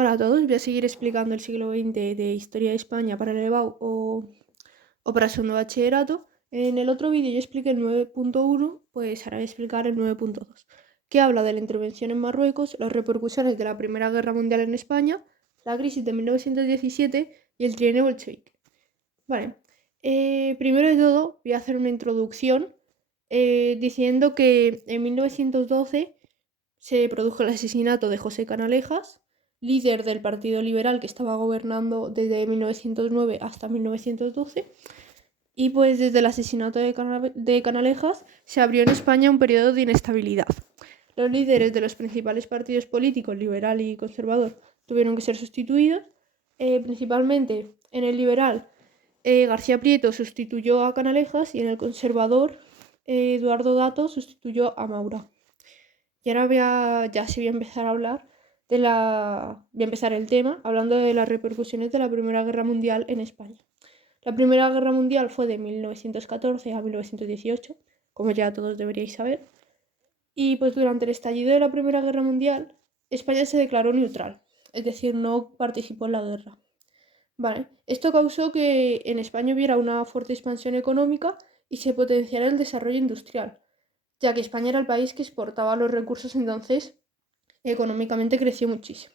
Hola a todos, voy a seguir explicando el siglo XX de Historia de España para el EBAU o para el segundo bachillerato. En el otro vídeo yo expliqué el 9.1, pues ahora voy a explicar el 9.2, que habla de la intervención en Marruecos, las repercusiones de la Primera Guerra Mundial en España, la crisis de 1917 y el trienio bolchevique. Vale, primero de todo voy a hacer una introducción diciendo que en 1912 se produjo el asesinato de José Canalejas, líder del Partido Liberal que estaba gobernando desde 1909 hasta 1912. Y pues desde el asesinato de Canalejas se abrió en España un periodo de inestabilidad. Los líderes de los principales partidos políticos, liberal y conservador, tuvieron que ser sustituidos. Principalmente en el liberal, García Prieto sustituyó a Canalejas y en el conservador, Eduardo Dato sustituyó a Maura. Y ahora ya sí voy a empezar a hablar voy a empezar el tema hablando de las repercusiones de la Primera Guerra Mundial en España. La Primera Guerra Mundial fue de 1914 a 1918, como ya todos deberíais saber. Y pues durante el estallido de la Primera Guerra Mundial, España se declaró neutral, es decir, no participó en la guerra. Vale, esto causó que en España hubiera una fuerte expansión económica y se potenciara el desarrollo industrial, ya que España era el país que exportaba los recursos, entonces económicamente creció muchísimo.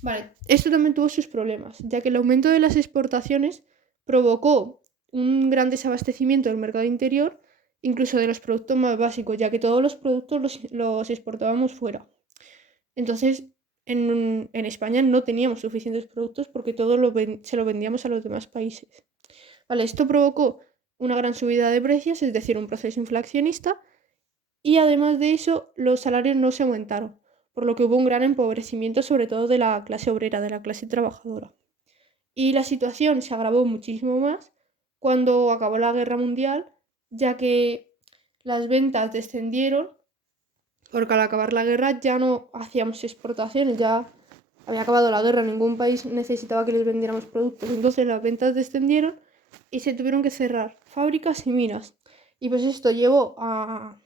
Vale, esto también tuvo sus problemas, ya que el aumento de las exportaciones provocó un gran desabastecimiento del mercado interior, incluso de los productos más básicos, ya que todos los productos los exportábamos fuera. Entonces, en España no teníamos suficientes productos porque todo se lo vendíamos a los demás países. Vale, esto provocó una gran subida de precios, es decir, un proceso inflacionista, y además de eso, los salarios no se aumentaron, por lo que hubo un gran empobrecimiento, sobre todo de la clase obrera, de la clase trabajadora. Y la situación se agravó muchísimo más cuando acabó la guerra mundial, ya que las ventas descendieron, porque al acabar la guerra ya no hacíamos exportaciones, ya había acabado la guerra, ningún país necesitaba que les vendiéramos productos, entonces las ventas descendieron y se tuvieron que cerrar fábricas y minas. Y pues esto llevó a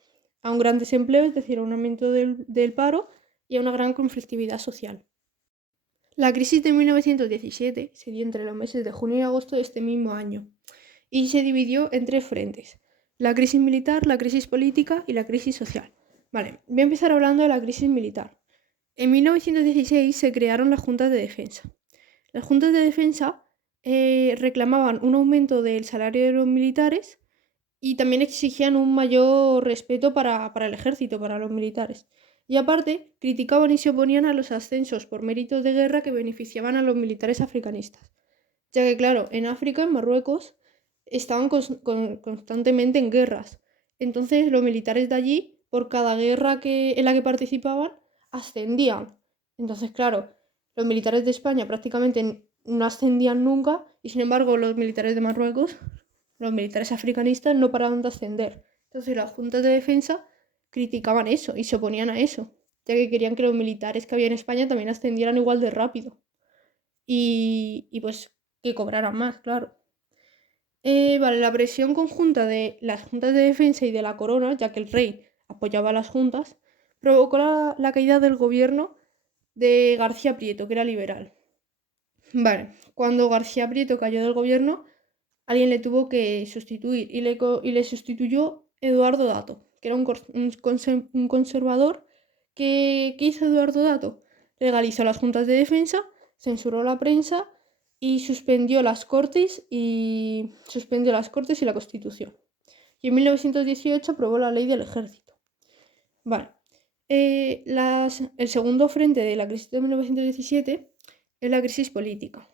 un gran desempleo, es decir, a un aumento del paro y a una gran conflictividad social. La crisis de 1917 se dio entre los meses de junio y agosto de este mismo año y se dividió en tres frentes: la crisis militar, la crisis política y la crisis social. Vale, voy a empezar hablando de la crisis militar. En 1916 se crearon las juntas de defensa. Las juntas de defensa reclamaban un aumento del salario de los militares y también exigían un mayor respeto para el ejército, para los militares. Y aparte, criticaban y se oponían a los ascensos por méritos de guerra que beneficiaban a los militares africanistas. Ya que, claro, en África, en Marruecos, estaban constantemente en guerras. Entonces, los militares de allí, por cada guerra en la que participaban, ascendían. Entonces, claro, los militares de España prácticamente no ascendían nunca y, sin embargo, los militares de Marruecos, los militares africanistas, no paraban de ascender. Entonces, las juntas de defensa criticaban eso y se oponían a eso, ya que querían que los militares que había en España también ascendieran igual de rápido. Y pues que cobraran más, claro. Vale, la presión conjunta de las juntas de defensa y de la corona, ya que el rey apoyaba a las juntas, provocó la caída del gobierno de García Prieto, que era liberal. Vale, cuando García Prieto cayó del gobierno, alguien le tuvo que sustituir y le sustituyó Eduardo Dato, que era un conservador. ¿Qué hizo Eduardo Dato? Legalizó las juntas de defensa, censuró la prensa y suspendió las cortes y la Constitución. Y en 1918 aprobó la ley del ejército. Vale. El segundo frente de la crisis de 1917 es la crisis política.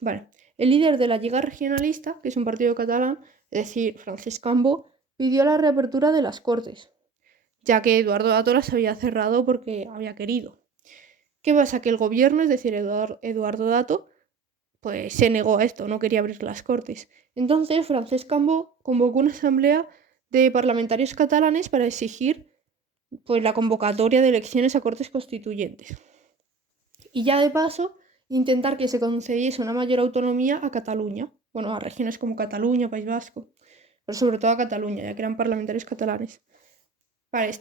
Vale. El líder de la Lliga Regionalista, que es un partido catalán, es decir, Francesc Cambó, pidió la reapertura de las cortes, ya que Eduardo Dato las había cerrado porque había querido. ¿Qué pasa? Que el gobierno, es decir, Eduardo Dato, pues se negó a esto, no quería abrir las cortes. Entonces, Francesc Cambó convocó una asamblea de parlamentarios catalanes para exigir pues, la convocatoria de elecciones a cortes constituyentes. Y ya de paso, intentar que se concediese una mayor autonomía a Cataluña, bueno, a regiones como Cataluña, País Vasco, pero sobre todo a Cataluña, ya que eran parlamentarios catalanes. Vale,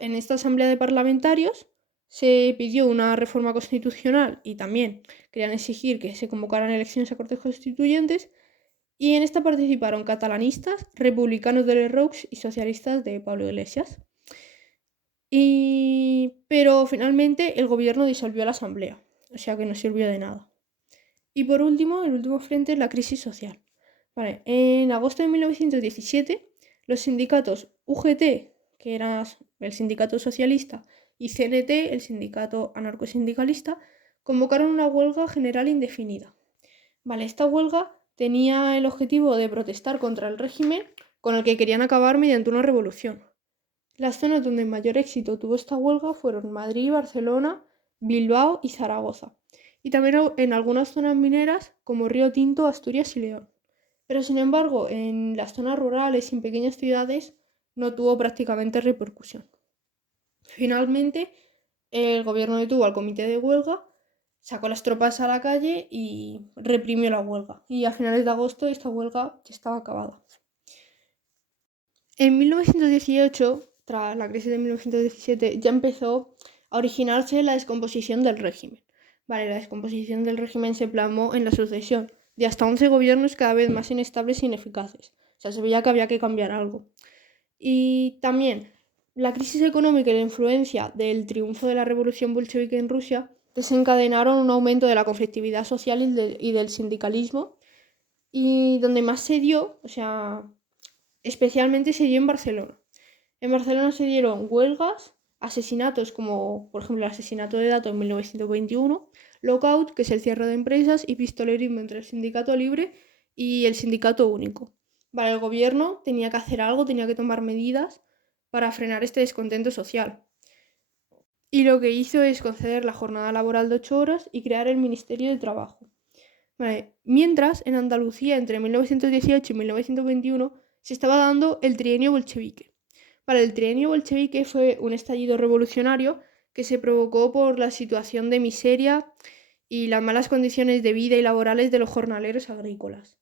en esta asamblea de parlamentarios se pidió una reforma constitucional y también querían exigir que se convocaran elecciones a Cortes Constituyentes. Y en esta participaron catalanistas, republicanos de Lerroux y socialistas de Pablo Iglesias. Pero finalmente el gobierno disolvió la asamblea, o sea que no sirvió de nada. Y por último, el último frente es la crisis social. Vale, en agosto de 1917, los sindicatos UGT, que era el sindicato socialista, y CNT, el sindicato anarcosindicalista, convocaron una huelga general indefinida. Vale, esta huelga tenía el objetivo de protestar contra el régimen con el que querían acabar mediante una revolución. Las zonas donde mayor éxito tuvo esta huelga fueron Madrid, Barcelona, Bilbao y Zaragoza, y también en algunas zonas mineras como Río Tinto, Asturias y León. Pero sin embargo, en las zonas rurales y en pequeñas ciudades no tuvo prácticamente repercusión. Finalmente, el gobierno detuvo al comité de huelga, sacó las tropas a la calle y reprimió la huelga. Y a finales de agosto esta huelga ya estaba acabada. En 1918, tras la crisis de 1917, ya empezó a originarse la descomposición del régimen. Vale, la descomposición del régimen se plasmó en la sucesión de hasta 11 gobiernos cada vez más inestables e ineficaces. O sea, se veía que había que cambiar algo. Y también la crisis económica y la influencia del triunfo de la revolución bolchevique en Rusia desencadenaron un aumento de la conflictividad social y del sindicalismo, y donde más se dio, o sea, especialmente se dio en Barcelona. En Barcelona se dieron huelgas, asesinatos como por ejemplo el asesinato de Dato en 1921, lockout, que es el cierre de empresas, y pistolerismo entre el sindicato libre y el sindicato único. Vale, el gobierno tenía que hacer algo, tenía que tomar medidas para frenar este descontento social. Y lo que hizo es conceder la jornada laboral de 8 horas y crear el Ministerio de Trabajo. Vale. Mientras, en Andalucía, entre 1918 y 1921, se estaba dando el trienio bolchevique. Vale, el trienio bolchevique fue un estallido revolucionario que se provocó por la situación de miseria y las malas condiciones de vida y laborales de los jornaleros agrícolas.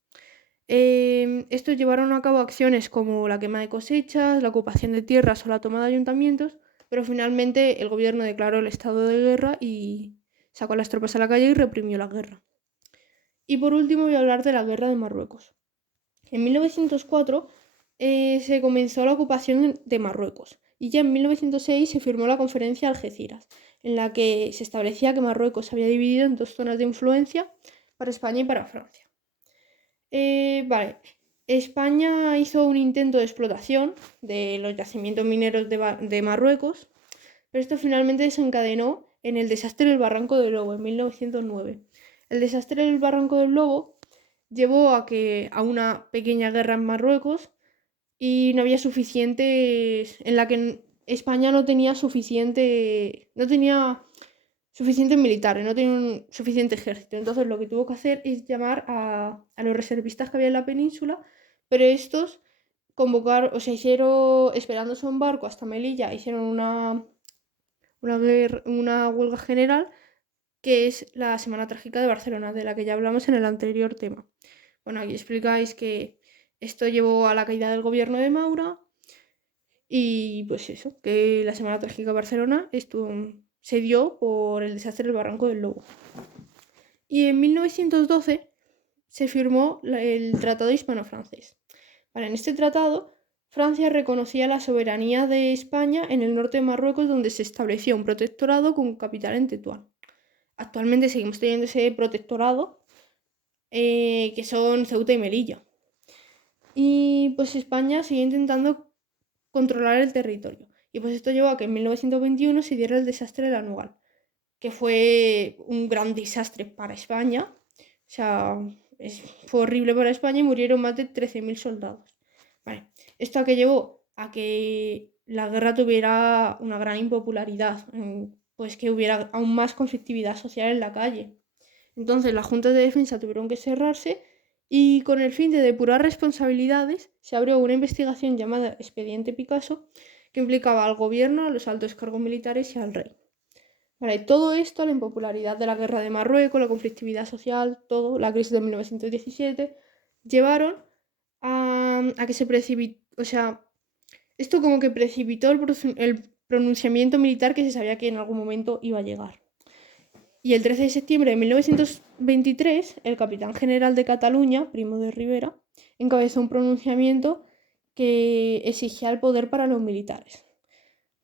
Estos llevaron a cabo acciones como la quema de cosechas, la ocupación de tierras o la toma de ayuntamientos, pero finalmente el gobierno declaró el estado de guerra y sacó a las tropas a la calle y reprimió la guerra. Y por último voy a hablar de la guerra de Marruecos. En 1904 se comenzó la ocupación de Marruecos y ya en 1906 se firmó la Conferencia de Algeciras, en la que se establecía que Marruecos se había dividido en dos zonas de influencia, para España y para Francia. Vale, España hizo un intento de explotación de los yacimientos mineros de Marruecos, pero esto finalmente desencadenó en el desastre del Barranco del Lobo en 1909. El desastre del Barranco del Lobo llevó a una pequeña guerra en Marruecos y no había suficientes, en la que España no tenía suficientes militares, no tenía un suficiente ejército. Entonces lo que tuvo que hacer es llamar a los reservistas que había en la península, pero estos hicieron, esperándose un barco hasta Melilla, hicieron una huelga general, que es la Semana Trágica de Barcelona, de la que ya hablamos en el anterior tema. Bueno, aquí explicáis que esto llevó a la caída del gobierno de Maura y pues eso, que la Semana Trágica de Barcelona se dio por el desastre del Barranco del Lobo. Y en 1912 se firmó el Tratado Hispano-Francés. Vale, en este tratado, Francia reconocía la soberanía de España en el norte de Marruecos, donde se estableció un protectorado con capital en Tetuán. Actualmente seguimos teniendo ese protectorado, que son Ceuta y Melilla. Y pues España sigue intentando controlar el territorio. Y pues esto llevó a que en 1921 se diera el desastre de la Nogal, que fue un gran desastre para España. O sea, fue horrible para España y murieron más de 13.000 soldados. Vale. Esto a que llevó a que la guerra tuviera una gran impopularidad, pues que hubiera aún más conflictividad social en la calle. Entonces las juntas de defensa tuvieron que cerrarse y con el fin de depurar responsabilidades se abrió una investigación llamada Expediente Picasso, que implicaba al gobierno, a los altos cargos militares y al rey. Vale, todo esto, la impopularidad de la guerra de Marruecos, la conflictividad social, todo, la crisis de 1917, llevaron a que se precipitó, o sea, esto como que precipitó el pronunciamiento militar que se sabía que en algún momento iba a llegar. Y el 13 de septiembre de 1923, el capitán general de Cataluña, Primo de Rivera, encabezó un pronunciamiento que exigía el poder para los militares.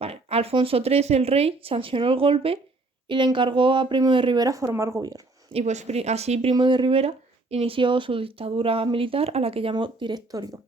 Vale. Alfonso XIII, el rey, sancionó el golpe y le encargó a Primo de Rivera formar gobierno. Y pues así Primo de Rivera inició su dictadura militar, a la que llamó Directorio.